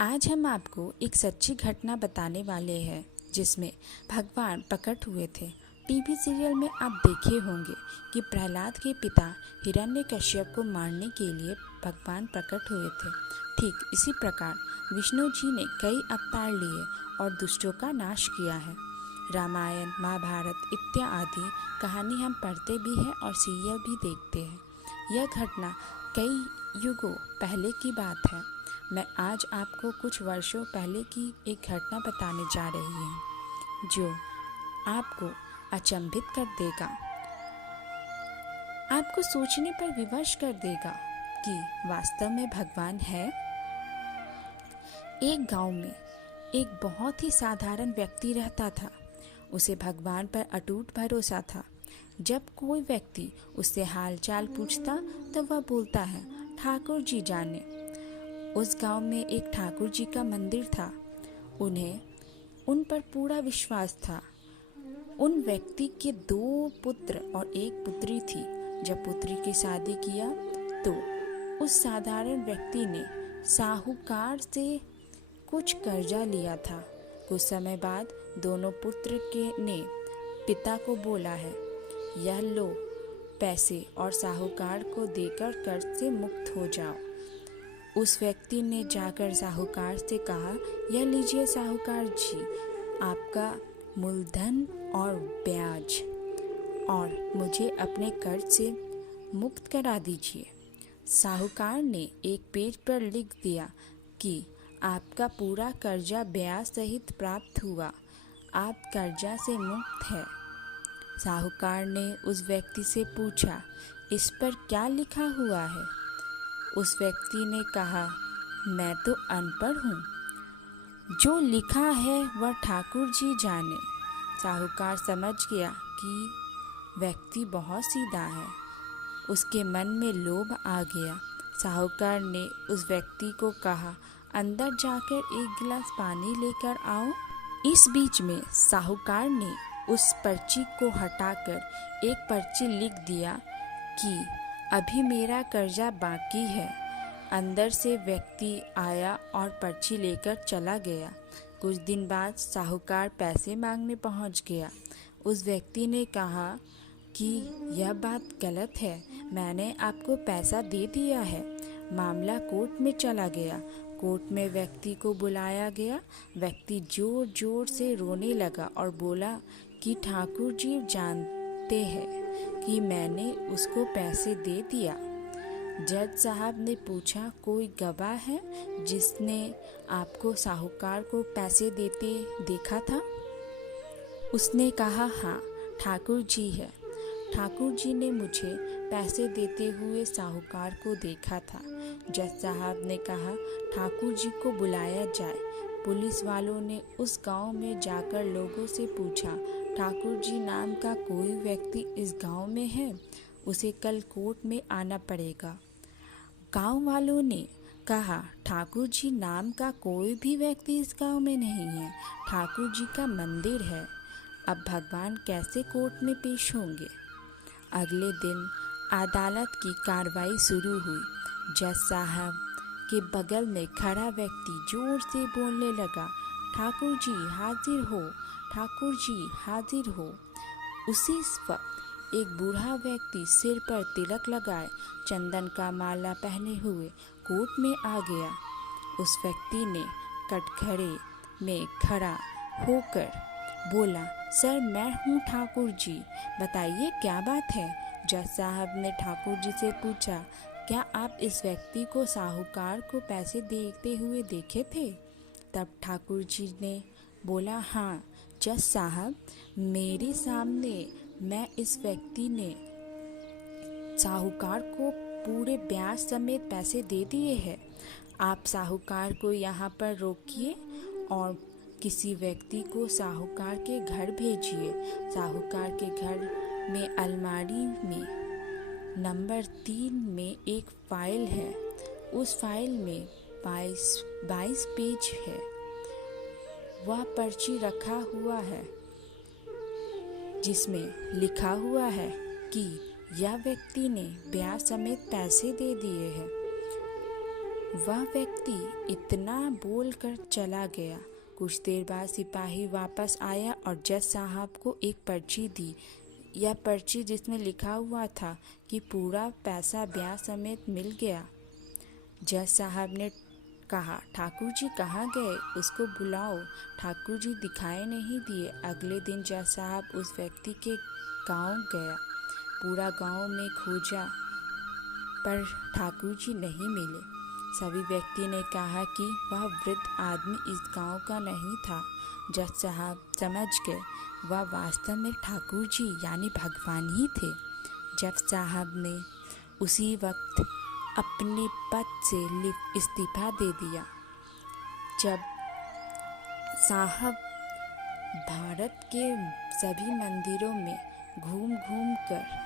आज हम आपको एक सच्ची घटना बताने वाले हैं जिसमें भगवान प्रकट हुए थे। टीवी सीरियल में आप देखे होंगे कि प्रहलाद के पिता हिरण्यकश्यप को मारने के लिए भगवान प्रकट हुए थे। ठीक इसी प्रकार विष्णु जी ने कई अवतार लिए और दुष्टों का नाश किया है। रामायण, महाभारत इत्यादि कहानी हम पढ़ते भी हैं और सीरियल भी देखते हैं। यह घटना कई युगों पहले की बात है। मैं आज आपको कुछ वर्षों पहले की एक घटना बताने जा रही हूँ जो आपको अचंभित कर देगा, आपको सोचने पर विवश कर देगा कि वास्तव में भगवान है। एक गांव में एक बहुत ही साधारण व्यक्ति रहता था। उसे भगवान पर अटूट भरोसा था। जब कोई व्यक्ति उससे हालचाल पूछता तो वह बोलता है, ठाकुर जी जाने। उस गांव में एक ठाकुर जी का मंदिर था। उन्हें उन पर पूरा विश्वास था। उन व्यक्ति के 2 पुत्र और 1 पुत्री थी। जब पुत्री की शादी किया तो उस साधारण व्यक्ति ने साहूकार से कुछ कर्जा लिया था। कुछ समय बाद दोनों पुत्र ने पिता को बोला है, यह लो पैसे और साहूकार को देकर कर्ज से मुक्त हो जाओ। उस व्यक्ति ने जाकर साहूकार से कहा, यह लीजिए साहूकार जी, आपका मूलधन और ब्याज, और मुझे अपने कर्ज से मुक्त करा दीजिए। साहूकार ने एक पेज पर लिख दिया कि आपका पूरा कर्जा ब्याज सहित प्राप्त हुआ, आप कर्जा से मुक्त है। साहूकार ने उस व्यक्ति से पूछा, इस पर क्या लिखा हुआ है? उस व्यक्ति ने कहा, मैं तो अनपढ़ हूँ, जो लिखा है वह ठाकुर जी जाने। साहूकार समझ गया कि व्यक्ति बहुत सीधा है। उसके मन में लोभ आ गया। साहूकार ने उस व्यक्ति को कहा, अंदर जाकर 1 गिलास पानी लेकर आओ। इस बीच में साहूकार ने उस पर्ची को हटाकर एक पर्ची लिख दिया कि अभी मेरा कर्जा बाकी है। अंदर से व्यक्ति आया और पर्ची लेकर चला गया। कुछ दिन बाद साहूकार पैसे मांगने पहुंच गया। उस व्यक्ति ने कहा कि यह बात गलत है, मैंने आपको पैसा दे दिया है। मामला कोर्ट में चला गया। कोर्ट में व्यक्ति को बुलाया गया। व्यक्ति जोर जोर से रोने लगा और बोला कि ठाकुर जी जानते हैं कि मैंने उसको पैसे दे दिया। जज साहब ने पूछा, कोई गवाह है जिसने आपको साहूकार को पैसे देते देखा था? उसने कहा, हाँ, ठाकुर जी है। ठाकुर जी ने मुझे पैसे देते हुए साहूकार को देखा था। जज साहब ने कहा, ठाकुर जी को बुलाया जाए। पुलिस वालों ने उस गांव में जाकर लोगों से पूछा, ठाकुर जी नाम का कोई व्यक्ति इस गांव में है? उसे कल कोर्ट में आना पड़ेगा। गांव वालों ने कहा, ठाकुर जी नाम का कोई भी व्यक्ति इस गांव में नहीं है। ठाकुर जी का मंदिर है। अब भगवान कैसे कोर्ट में पेश होंगे? अगले दिन अदालत की कार्रवाई शुरू हुई। जज साहब के बगल में खड़ा व्यक्ति जोर से बोलने लगा, ठाकुर जी हाजिर हो, ठाकुर जी हाजिर हो। उसी वक्त एक बूढ़ा व्यक्ति सिर पर तिलक लगाए, चंदन का माला पहने हुए कोर्ट में आ गया। उस व्यक्ति ने कटघरे में खड़ा होकर बोला, सर मैं हूँ ठाकुर जी, बताइए क्या बात है? जज साहब ने ठाकुर जी से पूछा, क्या आप इस व्यक्ति को साहूकार को पैसे देते हुए देखे थे? तब ठाकुर जी ने बोला, हाँ जज साहब, मेरे सामने मैं इस व्यक्ति ने साहूकार को पूरे ब्याज समेत पैसे दे दिए हैं। आप साहूकार को यहाँ पर रोकिए और किसी व्यक्ति को साहूकार के घर भेजिए। साहूकार के घर में अलमारी में नंबर 3 में एक फाइल है। उस फाइल में 22 पेज है। वह पर्ची रखा हुआ है जिसमें लिखा हुआ है कि यह व्यक्ति ने ब्याज समेत पैसे दे दिए हैं। वह व्यक्ति इतना बोलकर चला गया। कुछ देर बाद सिपाही वापस आया और जज साहब को एक पर्ची दी। यह पर्ची जिसमें लिखा हुआ था कि पूरा पैसा ब्याज समेत मिल गया। जज साहब ने कहा, ठाकुर जी कहाँ गए? उसको बुलाओ। ठाकुर जी दिखाई नहीं दिए। अगले दिन जज साहब उस व्यक्ति के गांव गया। पूरा गांव में खोजा पर ठाकुर जी नहीं मिले। सभी व्यक्ति ने कहा कि वह वृद्ध आदमी इस गांव का नहीं था। जज साहब समझ गए वह वास्तव में ठाकुर जी यानी भगवान ही थे। जज साहब ने उसी वक्त अपने पद से इस्तीफा दे दिया। जब साहब भारत के सभी मंदिरों में घूम घूम कर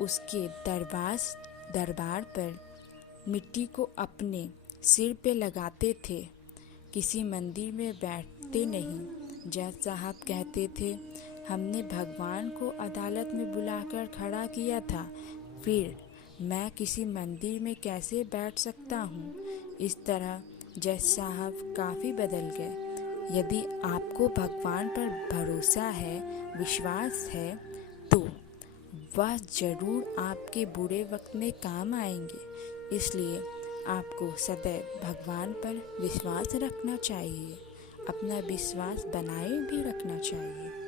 उसके दरबार पर मिट्टी को अपने सिर पे लगाते थे, किसी मंदिर में बैठते नहीं। जज साहब कहते थे, हमने भगवान को अदालत में बुलाकर खड़ा किया था, फिर मैं किसी मंदिर में कैसे बैठ सकता हूँ? इस तरह जज साहब काफ़ी बदल गए। यदि आपको भगवान पर भरोसा है, विश्वास है, तो वह ज़रूर आपके बुरे वक्त में काम आएंगे। इसलिए आपको सदैव भगवान पर विश्वास रखना चाहिए। अपना विश्वास बनाए भी रखना चाहिए।